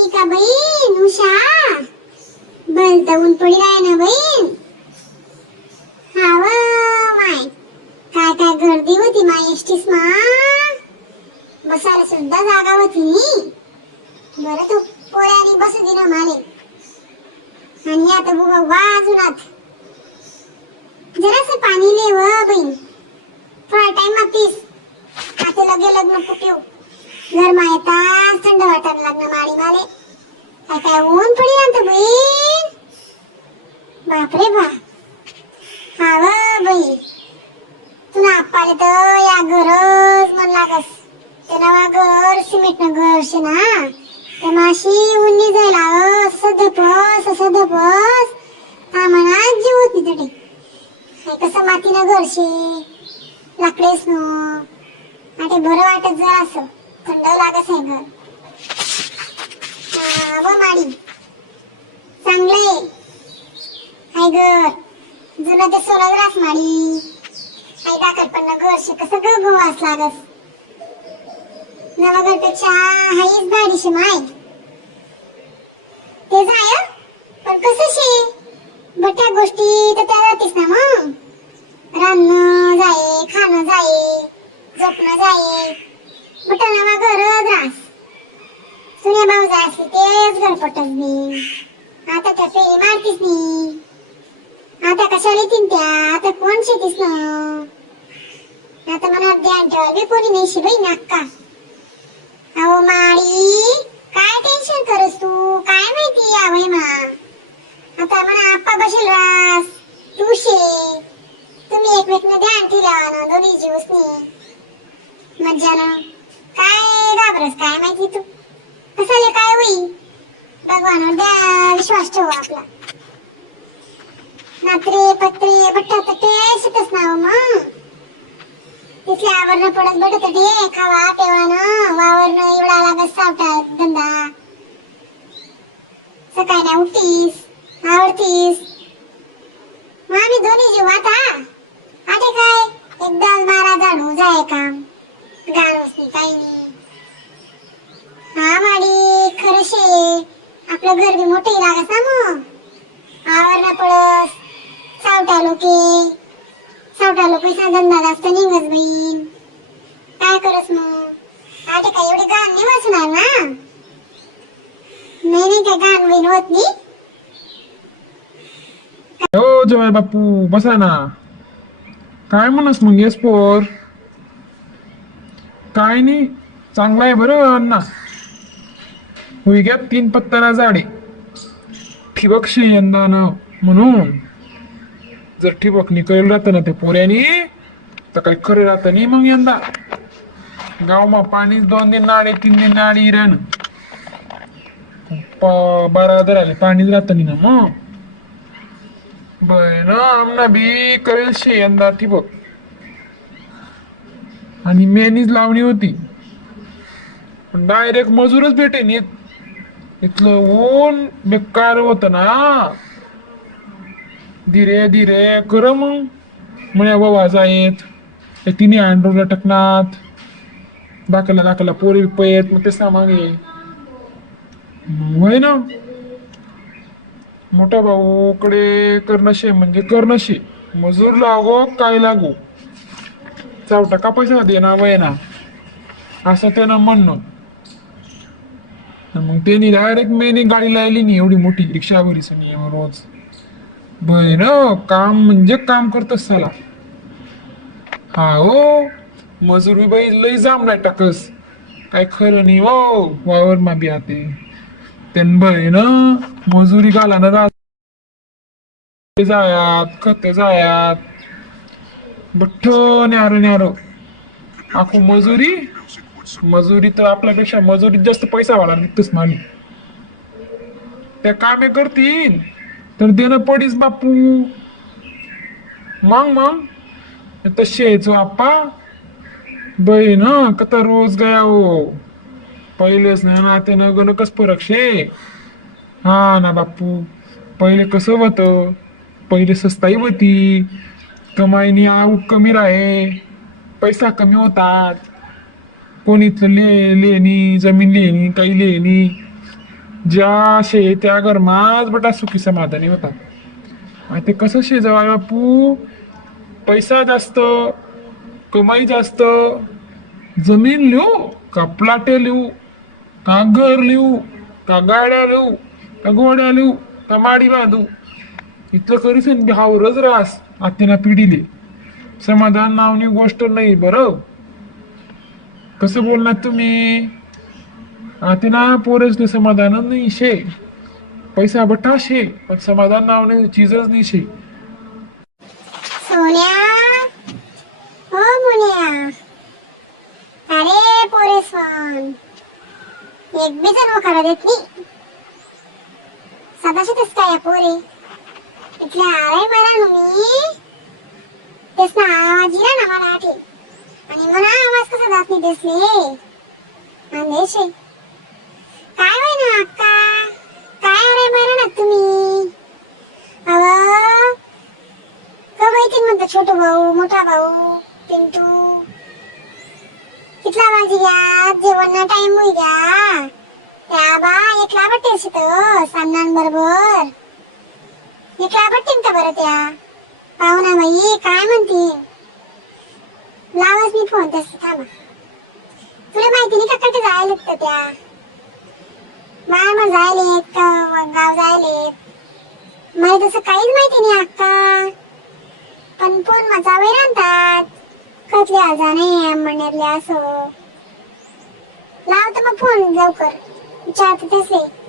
उठली का बहीण उषा? भलत ऊन पडी राय ना बहीण. हाव माय, काय काय गर्दी होती माय एसटीस मा. बसायला सुद्धा जागा होती नी. बरं तू पोळ्यानी बसू दे ना माले. आणि आता बुवा वाजूनात. जरासं पाणी ले व बहीण. थोडा टाइम पीस. आता लगे लग्न कुठे गरमा येतात थंड वाटायला लागणं माडी माले. काय काय ऊन पडी राहतं बहीण. बापरे बा. हाव बाई, तुला आप्पाले तर या गरज मन लागस. ते नवा घर सिमेंट न घर शे ना. ते माशी उन्नी जायला असं धपस आम्हाला जीव होती तटे. काय कसं मातीनं घर शे लाकडेस न. आता बरं वाटत जरा असं थंड लागस आहे घर. व माडी चांगले हाय घर. जुनं ते सोनग्रास माडी हाय दाखलपण घर शे कसं ग वास लागस. नवा घरपेक्षा हाईच भारी शे माय. ते जाय पण कसं शे बट्या गोष्टी तर त्या राहतीस ना मग. रान्नं जाये, खाणं जाये, झोपणं जाये. बट नवा घर ग्रास. सुन्या भाऊ जाय असली तेच घर पटत नी. आता त्या फेरी मारतीस नी. आता कशाला येतील त्या. आता कोण शेतीस ना. आता मला ध्यान ठेवायला बी कोणी नाही शे बाई नाक्का. अहो माळी काय टेन्शन करस तू. काय माहिती आवय मा. आता म्हणा आप्पा बसेल रास तू शे. तुम्ही एकमेकने ध्यान ठेवला ना दोन्ही जीवसनी मज्जानं. काय घाबरस काय माहिती तू. कसाले काय होई भगवानवर द्या विश्वास ठेवू आपला. नात्रे पत्रे बट्टा तटे शिकस ना मग. तिथल्या आवरण पडत बटत ते खावा पेवानं वावरनं एवढा लागत सावटा धंदा. सकाळी उठतीस आवडतीस. मग आम्ही दोन्ही जीव आता काय एकदा मारा झाडू जाय काम गाणूस नाही काही नाही. हा माडी खरं शे आपलं घर बी मोठं लागत ना मग. आवरण पडस सावटा लोके धंदा जास्त निघत बहीण. काय करस मग. आता काय एवढे गाण नाही वाचणार ना. नाही काय गाण बहीण होत नाही. हो जवाय बापू बसा ना. काय म्हणस मग येस पोर. काय नाही चांगला आहे बरं अण्णा. होई घ्या 3 पत्ताना झाडे ठिबक शे यंदा न म्हणून. जर ठिबक निकळेल राहतं ना ते पोऱ्यानी तर काही खरं राहतं नाही मग यंदा. गावमा पाणी 2 दिन नाडे 3 दिन नाडी इरण 12 दराले पाणीच राहतं नाही ना मग. बर ना आमना बी करेल शे यंदा ठिबक. आणि मेनीच लावणी होती पण डायरेक्ट मजूरच भेटेन. इथलं ऊन बेकार होत ना. धीरे धीरे कर मग म्हणे बाबा जायत तिने अँड्रोला टकनात दाखला पोरी पयत मग ते सामागे होय ना. मोठा भाऊकडे करणशे म्हणजे करणशे. मजूर लागो काय लागो चावटा का पैसा देना वय ना असं त्यानं म्हणणं. मग त्यांनी डायरेक्ट मेनी गाडी लायली नाही एवढी मोठी रिक्षावरीच नाही रोज. भय ना काम म्हणजे काम करतस साला. हा हो मजूर बी बाई लई जांभळा टाकस. काय खरं नाही हो वावर मा बी आते. त्यान भय ना मजुरी घाला ना जायात खत जायात बठ्ठ न्यारो आखो मजुरी तर आपल्यापेक्षा मजुरीत जास्त पैसा वाला निघतोच मानी. त्या कामे करतील तर देणं पडीस बापू. मग तसे यायचो आप्पा बाई ना कता रोज गया हो. पहिलेच ना नात्यानं गण कस फरक शे. हा ना बापू पहिले कसं होतं. पहिले सस्ताई होती. कमाईनी आवक कमी राहे. पैसा कमी होतात. कोणी लेणी जमीन लेणी काही लेणी ज्या शे त्या घरमाच बटा सुखी समाधानी होतात. आणि ते कसं शे जवळ बापू, पैसा जास्त, कमाई जास्त, जमीन लिहू का प्लाटे लिहू का घर लिहू का गाड्या लिहू का घोड्या लिहू का माडी बांधू, इथं करीसन भावरच रास आत्याना पिढीले. समाधान नावनी गोष्ट नाही बरं. कसं बोलणार तुम्ही? आत्याना पोरसले समाधान नाही शे. पैसा बटा शे पण समाधान नावने चीजच नाही शे. सोन्या, हो मुन्या, अरे पोरे सोन, एक बी जर वखारा देत नाही. सदाशितच काय पोरे, इथले आराय मला मी, तेच ना आवाज इरा ना मला आठी, आणि म्हणा आवाज कसा जात नाही तेसले, अंदेशे. काय होय ना अक्का, काय आराय मारा ना तुम्ही, अव कब येतील म्हणतो छोटू भाऊ, मोठा भाऊ, पिंटू. कितला वाजी गया, जेवणना टाइम होई गया. त्या बा एकला बट्टे शितो सामनान बरोबर. एकला बट्टीन का बरं त्या? पाहुणा बाई काय म्हणते? लावच मी फोन तसं थांबा. तुला माहिती नाही का कटे जायला लागतं त्या? बाहेर जायलेत का गाव जायलेत? मला तसं काहीच माहिती नाही अक्का. पण फोन माझा वेळ आणतात. कसले आजा नाही म्हणण्यातले असं. लावतो मग फोन लवकर. विचारते तसे.